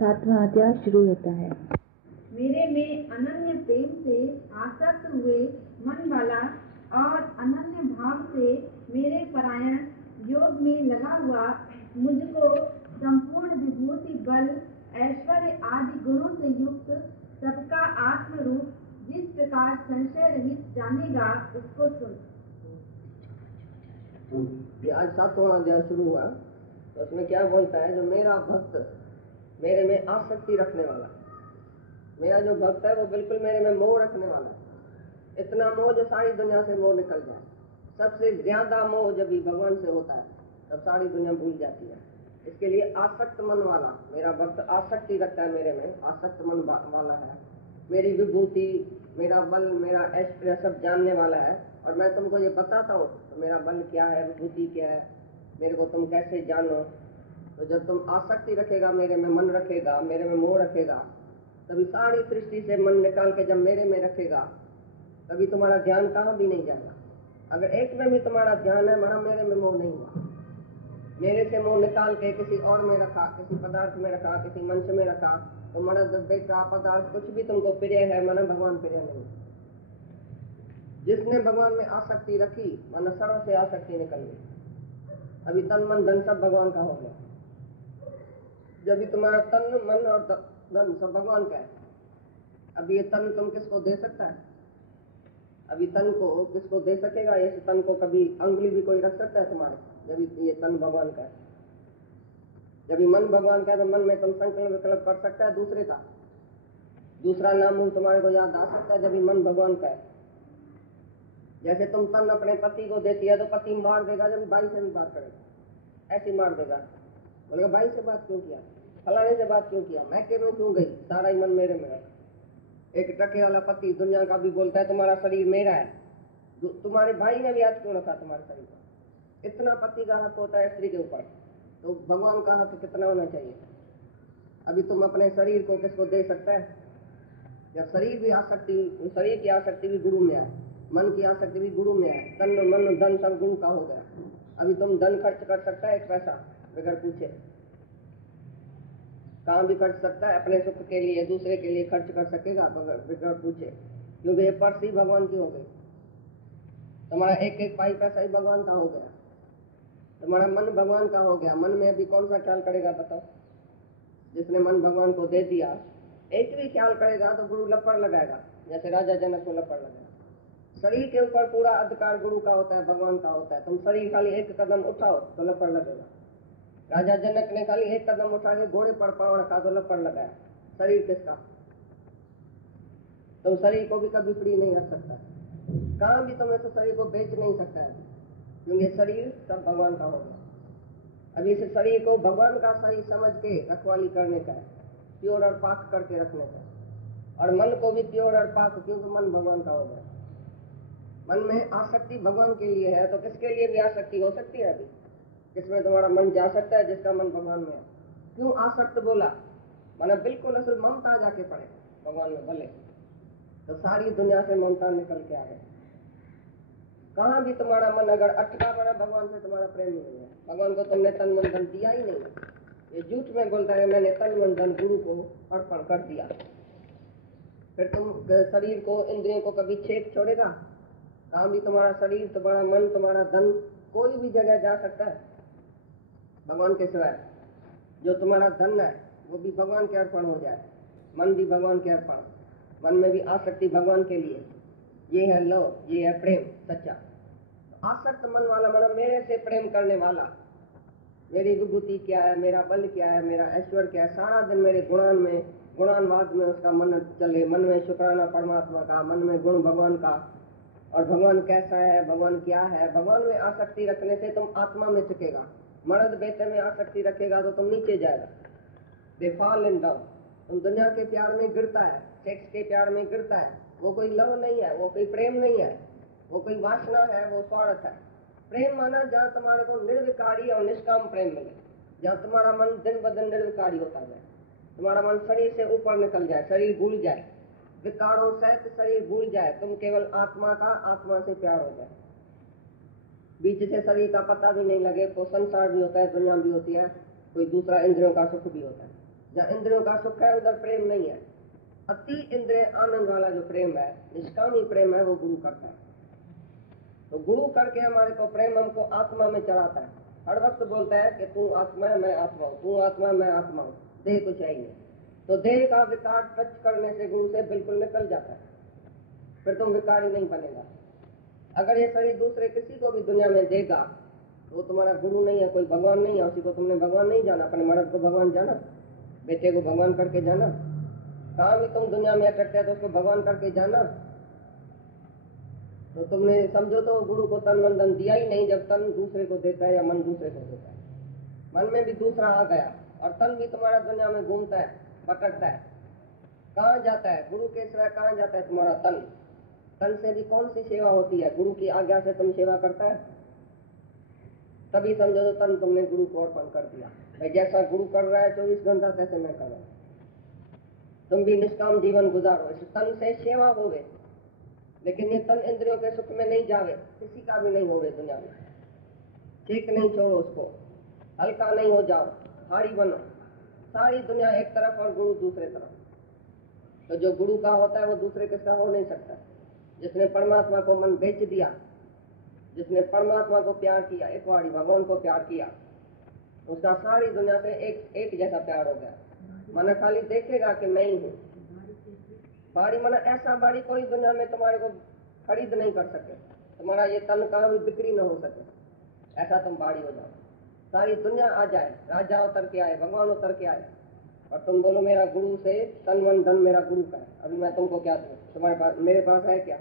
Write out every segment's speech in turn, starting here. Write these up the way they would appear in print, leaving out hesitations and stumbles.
7वां अध्याय शुरू होता है। मेरे में अनन्य प्रेम से आसक्त हुए मन वाला और अनन्य भाव से मेरे परायण योग में लगा हुआ, मुझको संपूर्ण विभूति बल ऐश्वर्य आदि गुणों से युक्त सबका आत्म रूप जिस प्रकार संशय रहित जानेगा उसको सुन। आज 7वां अध्याय शुरू हुआ तो उसमें क्या बोलता है, जो मेरा भक्त मेरे में आसक्ति रखने वाला, मेरा जो भक्त है वो बिल्कुल मेरे में मोह रखने वाला है। इतना मोह जो सारी दुनिया से मोह निकल जाए। सबसे ज्यादा मोह जब भी भगवान से होता है तब सारी दुनिया भूल जाती है। इसके लिए आसक्त मन वाला मेरा भक्त आसक्ति रखता है, मेरे में आसक्त मन वाला है। मेरी विभूति, मेरा बल, मेरा ऐश्वर्य सब जानने वाला है। और मैं तुमको ये बताता हूँ तो मेरा बल क्या है, विभूति क्या है, मेरे को तुम कैसे जानो। तो जब तुम आसक्ति रखेगा, मेरे में मन रखेगा, मेरे में मोह रखेगा, तभी सारी सृष्टि से मन निकाल के जब मेरे में रखेगा तभी तुम्हारा ध्यान कहाँ भी नहीं जाएगा। अगर एक में भी तुम्हारा ध्यान है, मना मेरे में मोह नहीं है, मेरे से मोह निकाल के किसी और में रखा, किसी पदार्थ में रखा, किसी मनुष्य में रखा, तो मना बेटा पदार्थ कुछ भी तुमको प्रिय है, मना भगवान प्रिय नहीं। जिसने भगवान में आसक्ति रखी, मना सर्व से आसक्ति निकल गई। अभी तन मन धन सब भगवान का हो गया। जब भी तुम्हारा तन मन और धन सब भगवान का है। अभी ये तन तुम किसको दे सकता है? अभी तन को किसको दे सकेगा? ये तन को कभी अंगुली भी कोई रख सकता है तुम्हारे? जब ये तन भगवान का है। जब मन भगवान का है तो मन में तुम संकल्प विकल्प कर सकता है दूसरे का, दूसरा नाम तुम्हारे को याद आ सकता है। जब मन भगवान का है, जैसे तुम तन अपने पति को देती है तो पति मार देगा जब भाई से भी बात करेगा, ऐसी मार देगा, बोलेगा भाई से बात क्यों किया, फलाने से बात क्यों किया, मैं क्यों गई, सारा ही मन मेरे में है। एक टके वाला पति दुनिया का भी बोलता है तुम्हारा शरीर मेरा है, तुम्हारे भाई ने भी हाथ क्यों रखा तुम्हारे शरीर पर। इतना पति का हक होता है स्त्री के ऊपर, तो भगवान का हक कितना होना चाहिए। अभी तुम अपने शरीर को किसको दे सकता है? जब शरीर की आसक्ति भी गुरु में है, मन की आसक्ति भी गुरु में है, तन मन धन सब गुरु का हो गया। अभी तुम धन खर्च कर सकता है एक पैसा बगैर पूछे, कहाँ भी खर्च सकता है, अपने सुख के लिए दूसरे के लिए खर्च कर सकेगा बगैर पूछे, क्योंकि ये पर्स ही भगवान की हो गई। तुम्हारा एक एक पाई पैसा ही भगवान का हो गया, तुम्हारा मन भगवान का हो गया। मन में अभी कौन सा ख्याल करेगा बताओ? जिसने मन भगवान को दे दिया, एक भी ख्याल करेगा तो गुरु लपड़ लगाएगा, जैसे राजा जनक को लपड़ लगाएगा। शरीर के ऊपर पूरा अधिकार गुरु का होता है, भगवान का होता है। तुम शरीर खाली एक कदम उठाओ तो लपड़ लगेगा। राजा जनक ने खाली एक कदम उठा के घोड़े पर पांव रखा तो लपड़ लगाया। शरीर किसका? तुम शरीर को भी कभी फ्री नहीं रख सकता, कहाँ भी तुम ऐसे शरीर को बेच नहीं सकता है, क्योंकि शरीर सब भगवान का हो गया। अभी इस शरीर को भगवान का सही समझ के रखवाली करने का है, प्योर और पाक करके रखने का। और मन को भी प्योर और पाक, क्योंकि मन भगवान का हो गया। मन में आसक्ति भगवान के लिए है तो किसके लिए भी आसक्ति हो सकती है? अभी जिसमें तुम्हारा मन जा सकता है, जिसका मन भगवान में है। क्यों आसक्त बोला? माना बिल्कुल असल ममता जाके पड़े भगवान में भले, तो सारी दुनिया से ममता निकल के आ गए। कहाँ भी तुम्हारा मन अगर अटका पड़ा, भगवान से तुम्हारा प्रेम नहीं है, भगवान को तुमने तन मन धन दिया ही नहीं। ये झूठ में बोलता है मैंने तन मन धन गुरु को अर्पण कर दिया। फिर तुम शरीर को, इंद्रियों को कभी छेद छोड़ेगा? कहाँ भी तुम्हारा शरीर, तुम्हारा मन, तुम्हारा धन कोई भी जगह जा सकता है भगवान के सिवाय। जो तुम्हारा धन है वो भी भगवान के अर्पण हो जाए, मन भी भगवान के अर्पण, मन में भी आसक्ति भगवान के लिए। ये है लव, ये है प्रेम सच्चा। आसक्त मन वाला मतलब मेरे से प्रेम करने वाला। मेरी विभूति क्या है, मेरा बल क्या है, मेरा ऐश्वर्य क्या है, सारा दिन मेरे गुणानवाद में उसका मन चले, मन में शुक्राना परमात्मा का, मन में गुण भगवान का। और भगवान कैसा है, भगवान क्या है, भगवान में आसक्ति रखने से तुम आत्मा में चुकेगा। मर्द बेटे में आसक्ति रखेगा तो तुम नीचे जाएगा। They fall in love. तुम दुनिया के प्यार में गिरता है, सेक्स के प्यार में गिरता है, वो कोई लव नहीं है, वो कोई प्रेम नहीं है, वो कोई वासना है, वो स्वार्थ है। प्रेम माना जहाँ तुम्हारे को निर्विकारी और निष्काम प्रेम मिले, जहाँ तुम्हारा मन दिन ब दिन निर्विकारी होता जाए, तुम्हारा मन शरीर से ऊपर निकल जाए, शरीर भूल जाए, विकारों सहित शरीर भूल जाए, तुम केवल आत्मा का, आत्मा से प्यार हो जाए। बीच से शरीर का पता भी नहीं लगे, तो संसार भी होता है, दुनिया भी होती है, कोई दूसरा इंद्रियों का सुख भी होता है। जहाँ इंद्रियों का सुख है उधर प्रेम नहीं है। अति इंद्रिय आनंद वाला जो प्रेम है, निष्कामी प्रेम है, वो गुरु करता है। तो गुरु करके हमारे को प्रेम हमको आत्मा में चढ़ाता है। हर वक्त बोलता है कि तू आत्मा है, मैं आत्मा हूँ, तू आत्मा है, मैं आत्मा हूँ, देह कुछ है ही नहीं। तो देह का विकार टच करने से गुरु से बिल्कुल निकल जाता है, फिर तुम विकारी नहीं बनेगा। अगर ये शरीर दूसरे किसी को भी दुनिया में देगा तो वो तुम्हारा गुरु नहीं है, कोई भगवान नहीं है। उसी को तुमने भगवान नहीं जाना, अपने मर्द को भगवान जाना, बेटे को भगवान करके जाना। कहाँ भी तुम दुनिया में अटकते है तो उसको भगवान करके जाना। तो तुमने समझो तो गुरु को तन मन धन दिया ही नहीं, जब तन दूसरे को देता है या मन दूसरे को देता है। मन में भी दूसरा आ गया और तन भी तुम्हारा दुनिया में घूमता है, भटकता है। कहाँ जाता है गुरु के सिवाय? कहाँ जाता है तुम्हारा तन? तन से भी कौन सी सेवा होती है? गुरु की आज्ञा से तुम सेवा करता है, तभी समझो तो तन तुमने गुरु को अर्पण कर दिया। भाई जैसा गुरु कर रहा है 24 घंटा तैसे मैं कर रहा हूँ। तुम भी निष्काम जीवन गुजारो, इस तन से सेवा होवे। लेकिन ये तन इंद्रियों के सुख में नहीं जावे, किसी का भी नहीं होवे दुनिया में। ठीक नहीं छोड़ो उसको, हल्का नहीं हो जाओ, भारी बनो। सारी दुनिया एक तरफ और गुरु दूसरे तरफ। तो जो गुरु का होता है वो दूसरे किसका हो नहीं सकता। जिसने परमात्मा को मन बेच दिया, जिसने परमात्मा को प्यार किया, एक बारी भगवान को प्यार किया, उसका सारी दुनिया से एक जैसा प्यार हो गया। मन खाली देखेगा कि मैं ही हूँ। बाड़ी मन ऐसा बाड़ी कोई दुनिया में तुम्हारे को खरीद नहीं कर सके, तुम्हारा ये तन कहाँ भी बिक्री न हो सके, ऐसा तुम बाड़ी हो जाओ। सारी दुनिया आ जाए, राजा उतर के आए, भगवान उतर के आए, और तुम बोलो मेरा गुरु से तन मन धन मेरा गुरु का है। अभी मैं तुमको क्या दूं? तुम्हारे पास, मेरे पास है क्या?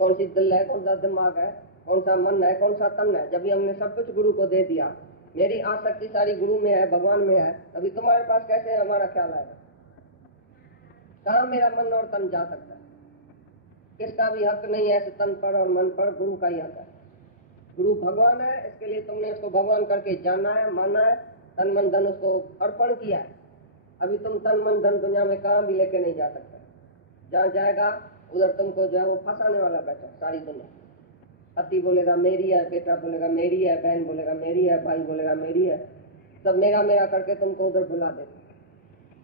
कौन सी दिल है, कौन सा दिमाग है, कौन सा मन है, कौन सा तन है? जब भी हमने सब कुछ गुरु को दे दिया, मेरी आसक्ति सारी गुरु में है, भगवान में है, अभी तुम्हारे पास कैसे हमारा ख्याल आएगा? कहाँ मेरा मन और तन जा सकता है? किसका भी हक नहीं है ऐसे तन पर और मन पर, गुरु का ही हक है। गुरु भगवान है, इसके लिए तुमने उसको भगवान करके जाना है, माना है, तन मन धन उसको अर्पण किया है। अभी तुम तन मन धन दुनिया में कहाँ भी लेके नहीं जा सकते। जहाँ जाएगा उधर तुमको जो है वो फंसाने वाला बैठा सारी दुनिया। पति बोलेगा मेरी है, बेटा बोलेगा मेरी है, बहन बोलेगा मेरी है, भाई बोलेगा मेरी है, सब मेरा मेरा करके तुमको उधर भुला देते।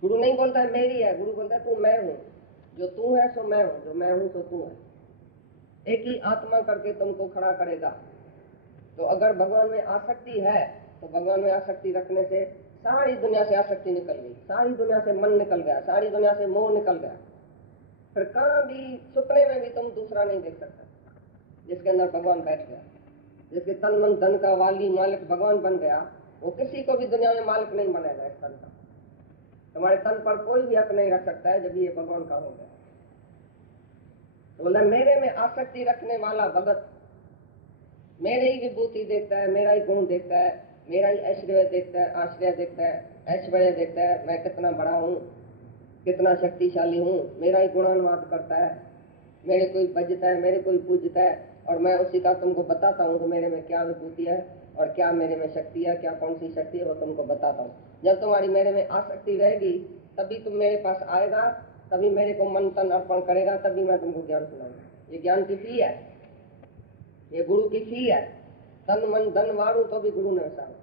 गुरु नहीं बोलता है मेरी है, गुरु बोलता है तू मैं हूँ, जो तू है सो मैं हूँ, जो मैं हूँ सो तू है। एक ही आत्मा करके तुमको खड़ा करेगा। तो अगर भगवान में आसक्ति है तो भगवान में आसक्ति रखने से सारी दुनिया से आसक्ति निकल गई, सारी दुनिया से मन निकल गया, सारी दुनिया से मोह निकल गया। फिर कहाँ भी सुपने में भी तुम दूसरा नहीं देख सकते। जिसके अंदर भगवान बैठ गया, जिसके तन मन धन का वाली मालिक भगवान बन गया, वो किसी को भी दुनिया में मालिक नहीं बनेगा। इस तन का तुम्हारे तन पर कोई भी हक नहीं रख सकता है जब ये भगवान का हो गया। तो बोला मेरे में आसक्ति रखने वाला भगत मेरे ही विभूति देखता है, मेरा ही गुण देखता है, मेरा ही ऐश्वर्य देखता है, आश्रय देखता है, ऐश्वर्य देखता है, मैं कितना बड़ा हूँ, कितना शक्तिशाली हूँ, मेरा ही गुणानुवाद करता है, मेरे कोई भजता है, मेरे कोई पूजता है, और मैं उसी का तुमको बताता हूँ कि मेरे में क्या विभूति है और क्या मेरे में शक्ति है, क्या कौन सी शक्ति है वो तुमको बताता हूँ। जब तुम्हारी मेरे में आसक्ति रहेगी तभी तुम मेरे पास आएगा, तभी मेरे को मन तन अर्पण करेगा, तभी मैं तुमको ज्ञान सुनाऊंगा। ये ज्ञान की फी है, ये गुरु की फी है। तन मन धन वारू तो भी गुरु ने वसाओ।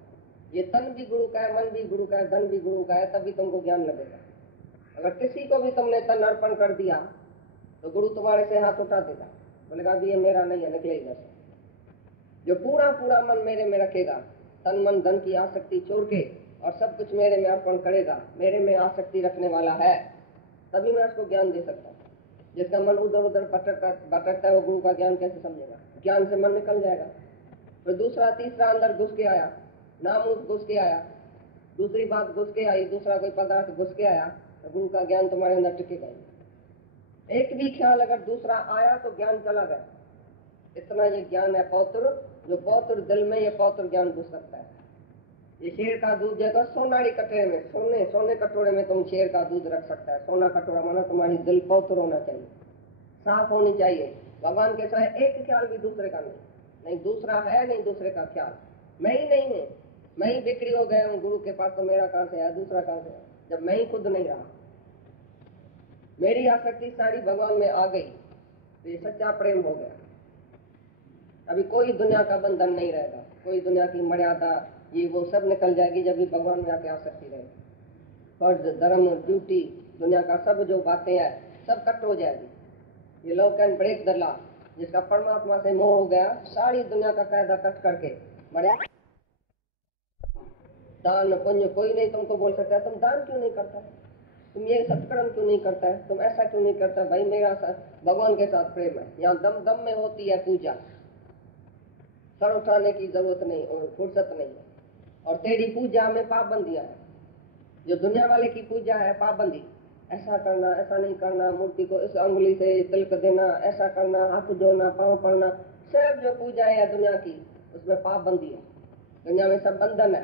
ये तन भी गुरु का है, मन भी गुरु का है, धन भी गुरु का है, तभी तुमको ज्ञान लगेगा। अगर किसी को भी तुमने तन अर्पण कर दिया तो गुरु तुम्हारे से हाथ उठा देगा, बोलेगा अभी ये मेरा नहीं है, निकले इधर से। जो पूरा पूरा मन मेरे में रखेगा, तन मन धन की आसक्ति छोड़ के और सब कुछ मेरे में अर्पण करेगा, मेरे में आसक्ति रखने वाला है, तभी मैं उसको ज्ञान दे सकता हूँ। जिसका मन उधर उधर भटकता है वो गुरु का ज्ञान कैसे समझेगा? ज्ञान से मन निकल जाएगा। फिर दूसरा तीसरा अंदर घुस के आया, नाम घुस के आया, दूसरी बात घुस के आई, दूसरा कोई पदार्थ घुस के आया, तो गुरु का ज्ञान तुम्हारे अंदर टिकेगा। एक भी ख्याल अगर दूसरा आया तो ज्ञान चला गया। इतना ये ज्ञान है पौत्र, जो पौत्र दिल में ये पौत्र ज्ञान घुस सकता है। ये शेर का दूध जगह सोनारी कटोरे में, सोने कटोरे में तुम शेर का दूध रख सकता है। सोना कटोरा माना तुम्हारी दिल पौत्र होना चाहिए, साफ होनी चाहिए। भगवान के साथ एक ख्याल भी दूसरे का नहीं दूसरा है, नहीं दूसरे का ख्याल। मैं ही नहीं हूँ, मैं ही बिक्री हो गया हूँ गुरु के पास, तो मेरा कहाँ से है, दूसरा कहाँ से है, जब मैं ही खुद नहीं रहा। मेरी आसक्ति सारी भगवान में आ गई तो ये सच्चा प्रेम हो गया। अभी कोई दुनिया का बंधन नहीं रहेगा, कोई दुनिया की मर्यादा ये वो सब निकल जाएगी जब भी भगवान में आके आसक्ति रहेगी। फर्ज, धर्म, ड्यूटी, दुनिया का सब जो बातें हैं सब कट हो जाएगी। ये love can break the law. जिसका परमात्मा से मोह हो गया, सारी दुनिया का कायदा कट करके बढ़िया। दान पुण्य कोई नहीं तुमको बोल सकता तुम दान क्यों नहीं करता, तुम ये सत्कर्म क्यों नहीं करता है, तुम ऐसा क्यों नहीं करता। भाई मेरा भगवान के साथ प्रेम है। यहाँ दम दम में होती है पूजा, सर उठाने की जरूरत नहीं और फुर्सत नहीं है। और तेरी पूजा में पाबंदियां हैं। जो दुनिया वाले की पूजा है पाबंदी, ऐसा करना, ऐसा नहीं करना, मूर्ति को इस अंगुली से तिलक देना, ऐसा करना, हाथ जोड़ना, पाँव पड़ना, सब जो पूजा है दुनिया की उसमें पाबंदी है। दुनिया में सब बंधन है।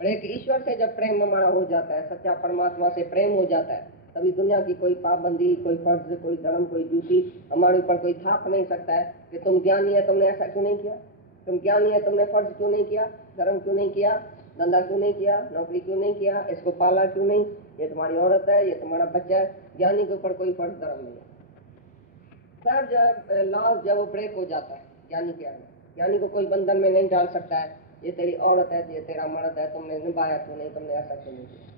और एक ईश्वर से जब प्रेम हमारा हो जाता है, सच्चा परमात्मा से प्रेम हो जाता है, तभी दुनिया की कोई पाबंदी, कोई फर्ज, कोई धर्म, कोई ड्यूटी हमारे ऊपर कोई थाप नहीं सकता है कि तुम ज्ञानी है तुमने ऐसा क्यों नहीं किया, तुम ज्ञानी है तुमने फर्ज क्यों नहीं किया, धर्म क्यों नहीं किया, धंधा क्यों नहीं किया, नौकरी क्यों नहीं किया, इसको पाला क्यों नहीं, ये तुम्हारी औरत है, ये तुम्हारा बच्चा है। ज्ञानी के ऊपर कोई फर्ज धर्म नहीं है। सब जब लॉ जब वो ब्रेक हो जाता है ज्ञानी के आगे, ज्ञानी को कोई बंधन में नहीं डाल सकता है। ये तेरी औरत है, ये तेरा मर्द है, तुमने निभाया क्यों नहीं, तुमने ऐसा क्यों नहीं किया,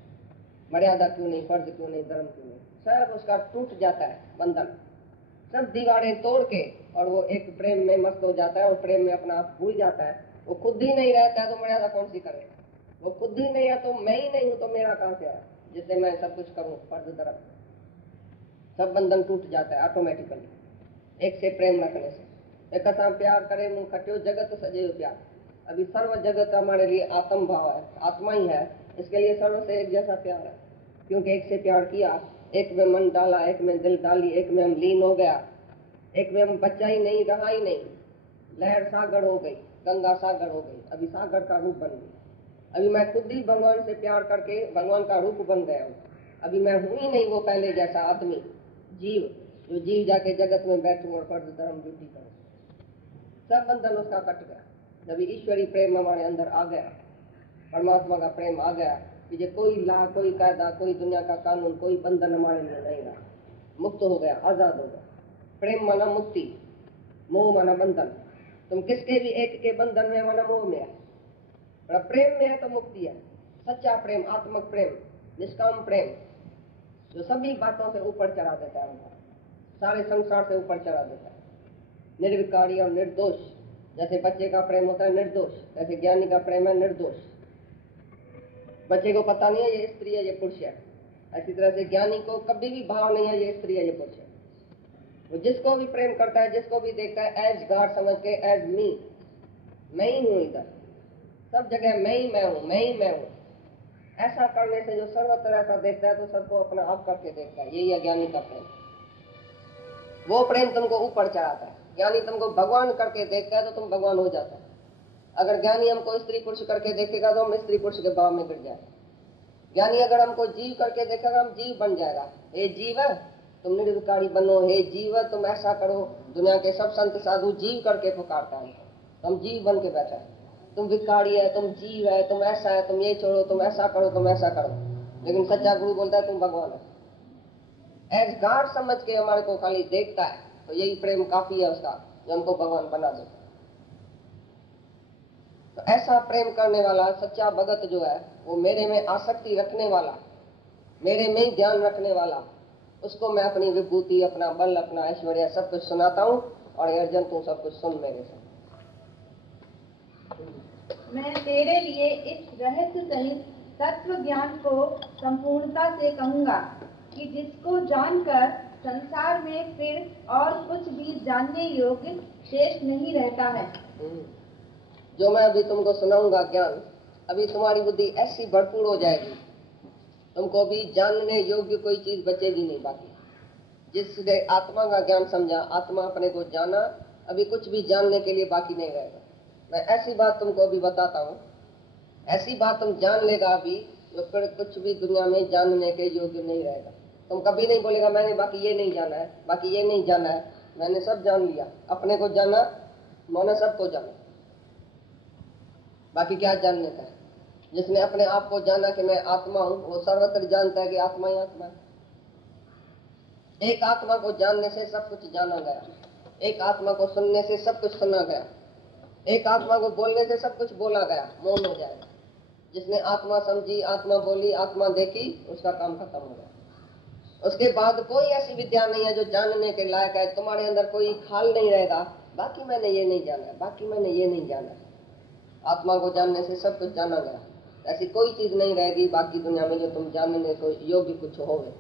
मर्यादा क्यों नहीं, फर्ज क्यों नहीं, धर्म क्यों नहीं, सब उसका टूट जाता है बंधन। सब दीवारें तोड़ के और वो एक प्रेम में मस्त हो जाता है और प्रेम में अपना आप भूल जाता है। वो खुद ही नहीं रहता है तो मर्यादा कौन सी करे। वो खुद ही नहीं है तो मैं ही नहीं हूँ तो मेरा कहाँ से आया, जिससे मैं सब कुछ करूँ फर्ज धर्म। सब बंधन टूट जाता है ऑटोमेटिकली एक से प्रेम रखने से। एक कथा प्यार करे मुँह खट्यो जगत सजे प्यार। अभी सर्व जगत हमारे लिए आत्म भाव है, आत्मा ही है, इसके लिए सर्व से एक जैसा प्यार है। क्योंकि एक से प्यार किया, एक में मन डाला, एक में दिल डाली, एक में हम लीन हो गया, एक में हम बच्चा ही नहीं रहा ही नहीं, लहर सागर हो गई, गंगा सागर हो गई, अभी सागर का रूप बन गई। अभी मैं खुद ही भगवान से प्यार करके भगवान का रूप बन गया हूँ। अभी मैं हूँ ही नहीं वो पहले जैसा आदमी जीव, जो जीव जाके जगत में बैठूं और फर्ज धर्म ड्यूटी करूं। सब बंधन उसका कट गया जब ईश्वरी प्रेम हमारे अंदर आ गया, परमात्मा का प्रेम आ गया कि जो कोई ला, कोई कायदा, कोई दुनिया का कानून, कोई बंधन हमारे लिए नहीं रहा। मुक्त हो गया, आजाद हो गया। प्रेम माना मुक्ति, मोह माना बंधन। तुम किसके भी एक के बंधन में माना मोह में है, और प्रेम में है तो मुक्ति है। सच्चा प्रेम, आत्मक प्रेम, निष्काम प्रेम, जो सभी बातों से ऊपर चढ़ा देता है हमको, सारे संसार से ऊपर चढ़ा देता है। निर्विकारी और निर्दोष, जैसे बच्चे का प्रेम होता है निर्दोष, ऐसे ज्ञानी का प्रेम है निर्दोष। बच्चे को पता नहीं है ये स्त्री है ये पुरुष है, ऐसी तरह से ज्ञानी को कभी भी भाव नहीं है ये स्त्री है ये पुरुष है। वो जिसको भी प्रेम करता है, जिसको भी देखता है एज गॉड समझ के, एज मी, मैं ही हूँ इधर, सब जगह मैं ही मैं हूँ, मैं ही मैं हूँ। ऐसा करने से जो सर्वत्र ऐसा देखता है तो सबको अपना आप करके देखता है। यही है ज्ञानी का प्रेम। वो प्रेम तुमको ऊपर चढ़ाता है। ज्ञानी तुमको भगवान करके देखता है तो तुम भगवान हो जाता है। अगर ज्ञानी हमको स्त्री पुरुष करके देखेगा तो हम स्त्री पुरुष के भाव में गिर जाएगा। ज्ञानी अगर हमको जीव करके देखेगा हम जीव बन जाएगा। हे जीव है तुम निर्विकारी बनो, हे जीव है तुम ऐसा करो। दुनिया के सब संत साधु जीव करके पुकारता है, हम जीव बन के बैठा है। तुम विकारी है, तुम जीव है, तुम ऐसा है, तुम ये छोड़ो, तुम ऐसा करो, तुम ऐसा करो। लेकिन सच्चा गुरु बोलता है तुम भगवान है। एज गॉड समझ के हमारे को खाली देखता है तो यही प्रेम काफी है उसका, जो हमको भगवान बना दे। तो ऐसा प्रेम करने वाला सच्चा भगत जो है, वो मेरे में आसक्ति रखने वाला, मेरे में ही ध्यान रखने वाला, उसको मैं अपनी विभूति, अपना बल, अपना ऐश्वर्य सब कुछ सुनाता हूँ। और अर्जुन तू सब कुछ सुन मेरे से। मैं तेरे लिए इस रहस्य सहित तत्व ज्ञान को संपूर्णता से कहूँगा कि जिसको जानकर संसार में फिर और कुछ भी जानने योग्य शेष नहीं रहता है। जो मैं अभी तुमको सुनाऊंगा ज्ञान, अभी तुम्हारी बुद्धि ऐसी भरपूर हो जाएगी, तुमको भी जानने योग्य कोई चीज बचेगी नहीं बाकी। जिसने आत्मा का ज्ञान समझा, आत्मा अपने को जाना, अभी कुछ भी जानने के लिए बाकी नहीं रहेगा। मैं ऐसी बात तुमको अभी बताता हूँ, ऐसी बात तुम जान लेगा अभी जो फिर कुछ भी दुनिया में जानने के योग्य नहीं रहेगा। तुम कभी नहीं बोलेगा मैंने बाकी ये नहीं जाना है, बाकी ये नहीं जाना है, मैंने सब जान लिया। अपने को जाना, मैंने सबको जाना, बाकी क्या जानने का है। जिसने अपने आप को जाना कि मैं आत्मा हूँ, वो सर्वत्र जानता है कि आत्मा ही आत्मा है। एक आत्मा को जानने से सब कुछ जाना गया, एक आत्मा को सुनने से सब कुछ सुना गया, एक आत्मा को बोलने से सब कुछ बोला गया, मौन हो जाएगा। जिसने आत्मा समझी, आत्मा बोली, आत्मा देखी, उसका काम खत्म हो गया। उसके बाद कोई ऐसी विद्या नहीं है जो जानने के लायक है। तुम्हारे अंदर कोई ख्याल नहीं रहेगा बाकी मैंने ये नहीं जाना, बाकी मैंने ये नहीं जाना। आत्मा को जानने से सब कुछ जाना गया। ऐसी कोई चीज नहीं रहेगी बाकी दुनिया में जो तुम जानने को योग्य कुछ होवे।